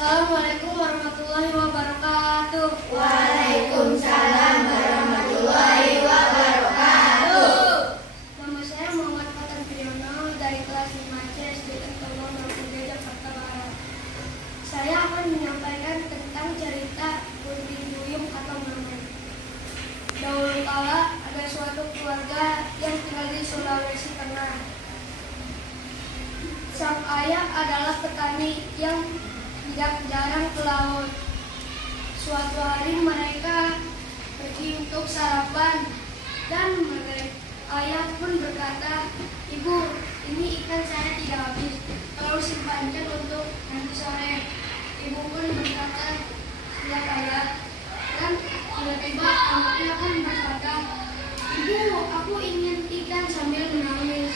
Assalamualaikum warahmatullahi wabarakatuh. Waalaikumsalam warahmatullahi wabarakatuh. Nama saya Muhammad Fatan Priyono dari kelas 5C SD Tolong Rampungga, Jakarta Barat. Saya akan menyampaikan tentang cerita Gunting Duyung atau Mermaid. Dahulu kala ada suatu keluarga yang tinggal di Sulawesi Tengah. Sang ayah adalah petani yang tidak jarang ke laut. Suatu hari mereka pergi untuk sarapan dan ayah pun berkata, "Ibu, ini ikan saya tidak habis, tolong simpankan untuk nanti sore." Ibu pun berkata, "Siap ayah." Dan tiba-tiba anaknya pun berkata, "Ibu, aku ingin ikan," sambil menangis.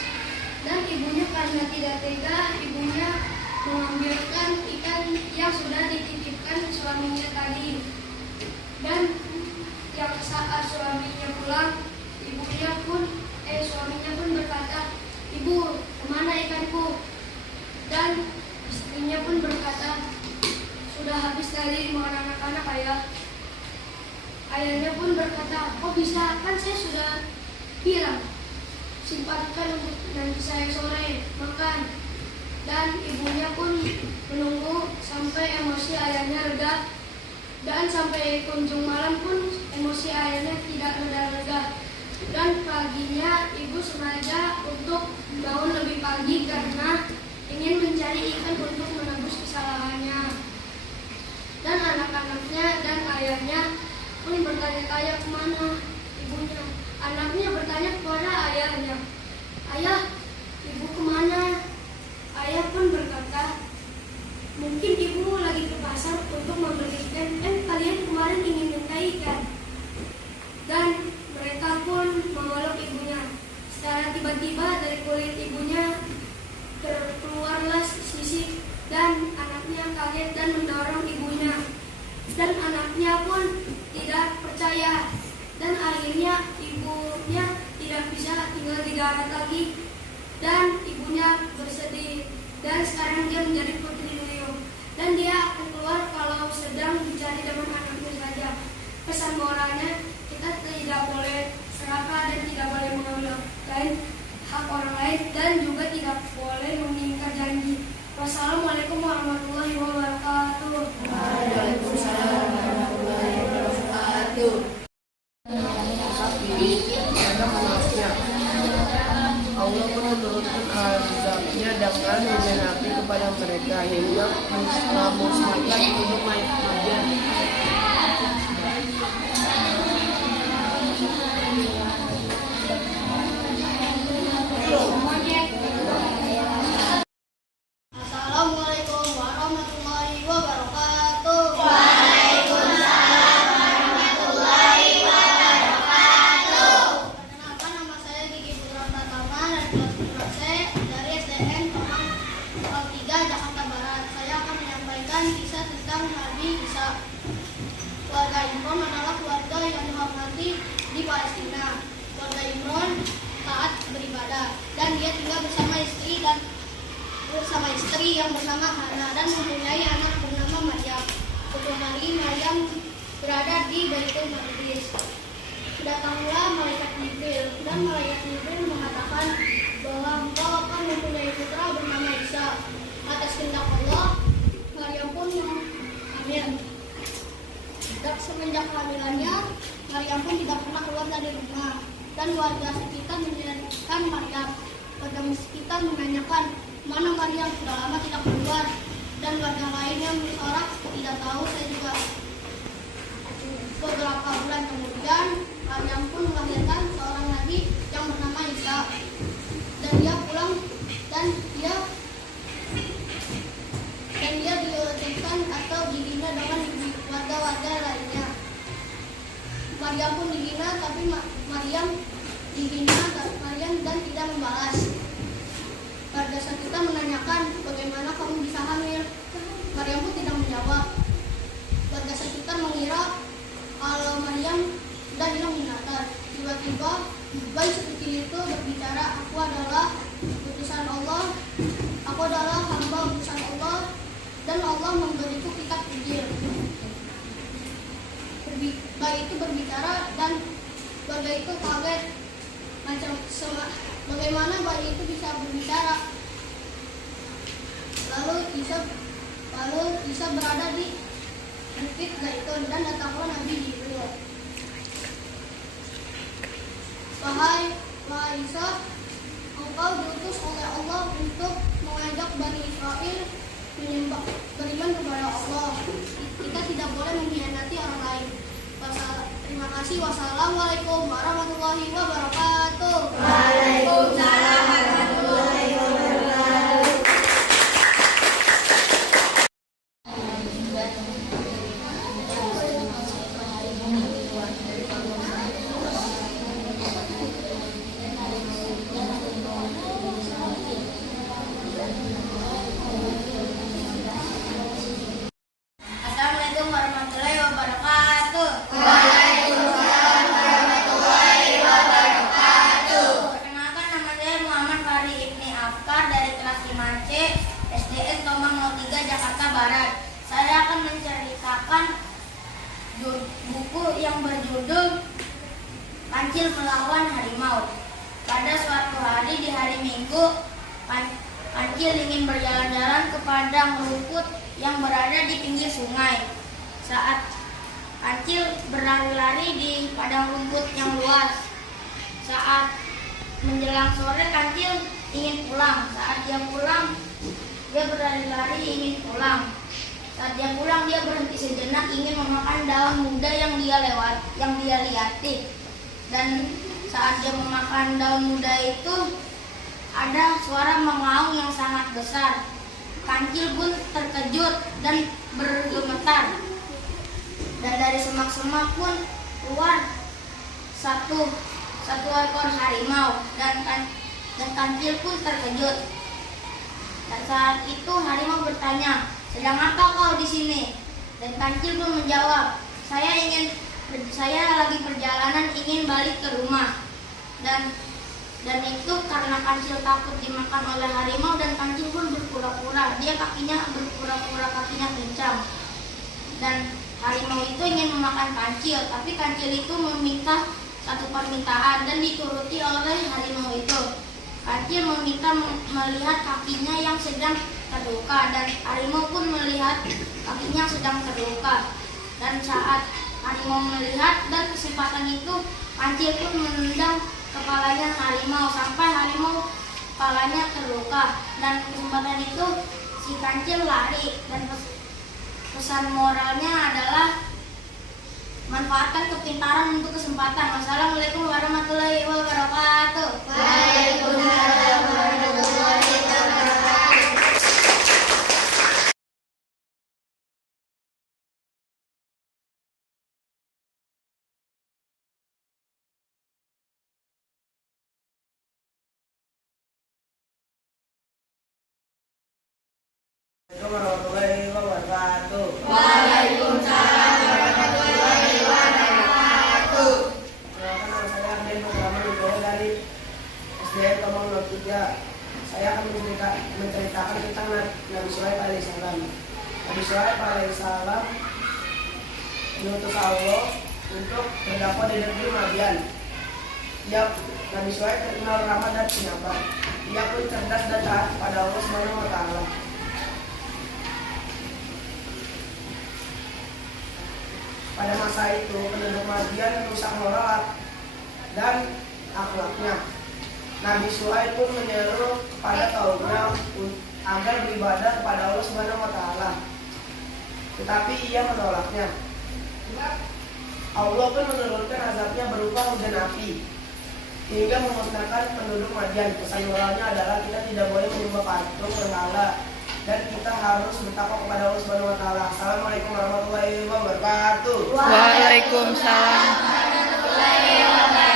Dan ibunya karena tidak tega, ibunya mengambilkan ikan yang sudah dititipkan suaminya tadi. Dan yang saat suaminya pulang, suaminya pun berkata, "Ibu, kemana ikanku?" Dan istrinya pun berkata, "Sudah habis tadi dimakan anak-anak ayah." Ayahnya pun berkata, "Kok bisa? Kan saya sudah bilang, simpankan untuk nanti saya sore makan." Dan ibunya pun menunggu sampai emosi ayahnya reda, dan sampai kunjung malam pun emosi ayahnya tidak reda-reda. Dan paginya ibu sengaja untuk bangun lebih pagi karena ingin mencari ikan untuk menebus kesalahannya. Dan anak-anaknya dan ayahnya pun bertanya-tanya kemana ibunya. Anaknya bertanya kepada ayahnya, "Ayah, ibu kemana?" Ayah pun berkata, "Mungkin ibu lagi ke pasar untuk membeli ikan, kan kalian kemarin ingin minta ikan." Dan mereka pun memeluk ibunya. Secara tiba-tiba dari kulit ibunya keluarlah sisik, dan anaknya kaget dan mendorong ibunya. Dan anaknya pun tidak percaya, dan akhirnya ibunya tidak bisa tinggal di darat lagi. Dan ibunya bersedih, dan sekarang dia menjadi putri duyung. Dan dia akan keluar kalau sedang dicari dengan anaknya saja. Pesan moralnya, kita tidak boleh serakah dan tidak boleh mengambil hak orang lain, dan juga tidak boleh mengingkar janji. Wassalamualaikum warahmatullahi wabarakatuh. Waalaikumsalam warahmatullahi wabarakatuh. Allah pun menurunkan azabnya dengan hujan api kepada mereka hingga musnahkan penduduk Madian. Assalamualaikum warahmatullahi wabarakatuh. Waalaikumsalam warahmatullahi wabarakatuh. Perkenalkan, nama saya Gigi Putra Pratama dari kelas 5C dari SDN Tomang 3 Jakarta Barat. Saya akan menyampaikan kisah tentang Nabi Isa. Keluarga Imron adalah keluarga yang dihormati di Palestina. Keluarga Imron taat beribadah, dan dia tinggal bersama istri yang bernama Hana, dan mempunyai anak bernama Maryam. Suatu hari Maryam berada di Baitul Maqdis. Datanglah malaikat Jibril, dan malaikat Jibril mengatakan bahwa engkau akan mempunyai putra bernama Isa. Atas kehendak Allah, Maryam pun hamil. Dan semenjak kehamilannya, Maryam pun tidak pernah keluar dari rumah. Dan warga sekitar menyerahkan Maryam. Warga sekitar menanyakan, "Mana Maryam? Sudah lama tidak keluar." Dan warga lain yang bersorak, "Tidak tahu, saya juga." Beberapa bulan kemudian, Maryam pun melahirkan seorang nabi yang bernama Isa. Dan dia pulang, dan dia diletakkan atau dihina dengan warga-warga lainnya. Maryam pun dihina, tapi Maryam dan tidak membalas. Warga sekitar menanyakan, "Bagaimana kamu bisa hamil?" Maryam pun tidak menjawab. Warga sekitar mengira kalau Maryam sudah hilang ingatan. Tiba-tiba bayi sekecil itu berbicara, "Aku adalah utusan Allah, aku adalah hamba utusan Allah." Dan Allah memberiku kitab Injil. Bayi itu berbicara dan warga itu kaget. Bagaimana bayi itu bisa berbicara? Lalu Isa berada di bukit Zaitun dan datanglah Nabi Jibril. Wahai Isa, engkau diutus oleh Allah untuk mengajak Bani Israel beriman kepada Allah. Kita tidak boleh mengkhianati orang lain. Terima kasih. Wassalamualaikum warahmatullahi wabarakatuh. Waalaikumsalam warahmatullahi wabarakatuh. Assalamualaikum warahmatullahi wabarakatuh. Waalaikumsalam warahmatullahi wabarakatuh. Perkenalkan, nama saya Muhammad Fahri Ibni Afkar dari kelas 5C SDN Tomang 03 Jakarta Barat. Saya akan menceritakan buku yang berjudul Kancil Melawan Harimau. Pada suatu hari di hari Minggu, Kancil ingin berjalan-jalan ke padang rumput yang berada di pinggir sungai. Saat Kancil berlari-lari di padang rumput yang luas. Saat menjelang sore, Kancil ingin pulang. Saat dia pulang, dia berlari-lari ingin pulang. Saat dia pulang, dia berhenti sejenak ingin memakan daun muda yang dia lihati. Dan saat dia memakan daun muda itu, ada suara mengaum yang sangat besar. Kancil pun terkejut dan bergemetar. Dan dari semak-semak pun keluar satu ekor harimau. Dan Kancil pun terkejut. Dan saat itu harimau bertanya, "Sedang apa kau di sini?" Dan Kancil pun menjawab, saya lagi perjalanan ingin balik ke rumah." Dan itu karena Kancil takut dimakan oleh harimau, dan Kancil pun berpura-pura kakinya kencang. Dan harimau itu ingin memakan Kancil, tapi Kancil itu meminta satu permintaan dan dituruti oleh harimau itu. Kancil meminta melihat kakinya yang sedang terluka, dan harimau pun melihat kakinya sedang terluka. Dan saat harimau melihat dan kesempatan itu, Kancil pun menendang kepalanya harimau sampai harimau kepalanya terluka. Dan kesempatan itu si Kancil lari. Dan pesan moralnya adalah manfaatkan kepintaran untuk kesempatan. Wassalamualaikum warahmatullahi wabarakatuh. Waalaikumsalam warahmatullahi wabarakatuh. Assalamualaikum warahmatullahi wabarakatuh. Waalaikumsalam warahmatullahi wabarakatuh. Perkenalkan, nama saya Arden Muhammad Nugroho dari SDN Tomang 03. Saya akan menceritakan tentang Nabi Syuaib alaihissalam. Nabi Syuaib alaihissalam diutus Allah untuk berdakwah di negeri Madian. Nabi Syuaib terkenal ramah dan penyabar. Ia pun cerdas dan taat kepada Allah Subhanahu wa Ta'ala. Pada masa itu, penduduk Madian rusak moral dan akhlaknya. Nabi Syuaib pun menyeru kepada kaumnya agar beribadah kepada Allah Subhanahu wa Ta'ala. Tetapi ia menolaknya. Allah pun menurunkan azabnya berupa hujan api hingga memusnahkan penduduk Madian. Pesan moralnya adalah kita tidak boleh menyembah patung berhala dan kita harus bertakwa kepada Allah Subhanahu wa Ta'ala. Assalamualaikum warahmatullahi wabarakatuh. Waalaikumsalam warahmatullahi wabarakatuh.